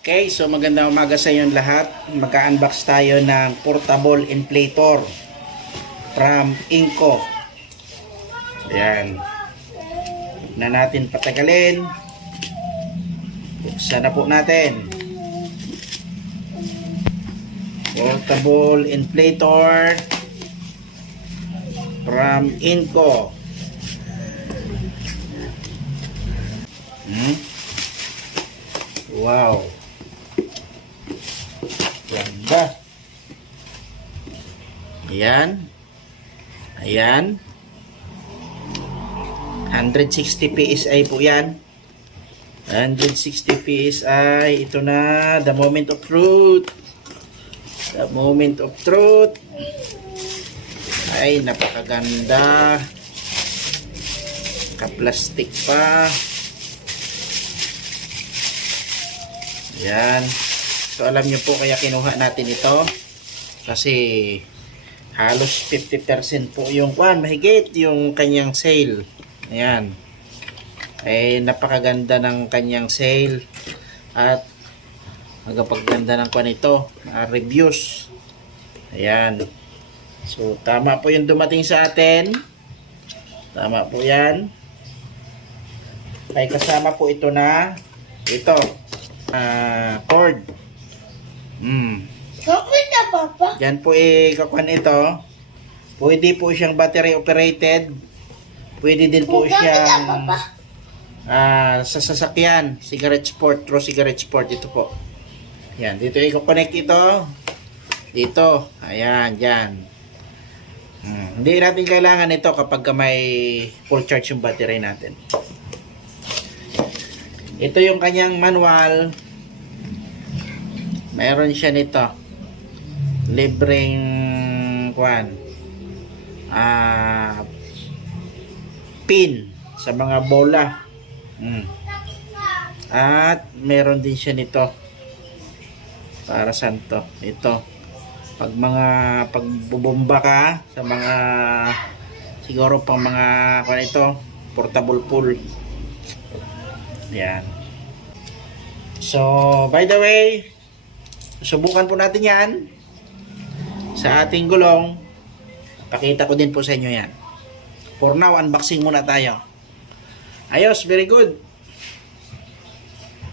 Okay, so magandang umaga sa inyo lahat. Magka-unbox tayo ng portable inflator from Inco. Ayan. Na natin patagalin. Buksan na po natin. Portable inflator from Inco. Wow. Ganda. Ayan. Ayan. 160 PSI po yan. 160 PSI. Ito na. The moment of truth. The moment of truth. Ay, napakaganda. Ka-plastic pa. Ayan. So alam nyo po kaya kinuha natin ito kasi halos 50% po yung mahigit yung kanyang sale. Ayan. Ay napakaganda ng kanyang sale at magpaganda ng ito, reviews. Ayan. So tama po yung dumating sa atin. Tama po yan. Ay kasama po ito na ito cord. Kapit na, Papa. Yan po kakuan ito. Pwede po siyang battery operated. Pwede din po siyang sa sasakyan, cigarette sport, through cigarette sport ito po. Yan, dito i-connect ito. Dito, ayan, diyan. Hindi natin kailangan ito kapag may full charge yung battery natin. Ito yung kanyang manual. Mayroon siya nito. Libreng pin sa mga bola. At meron din siya nito. Para saan to? Ito. Pagbubomba ka sa mga siguro pang mga ito, portable pool. Yan. So, by the way, subukan po natin yan sa ating gulong. Pakita ko din po sa inyo yan. For now, unboxing muna tayo. Ayos, very good.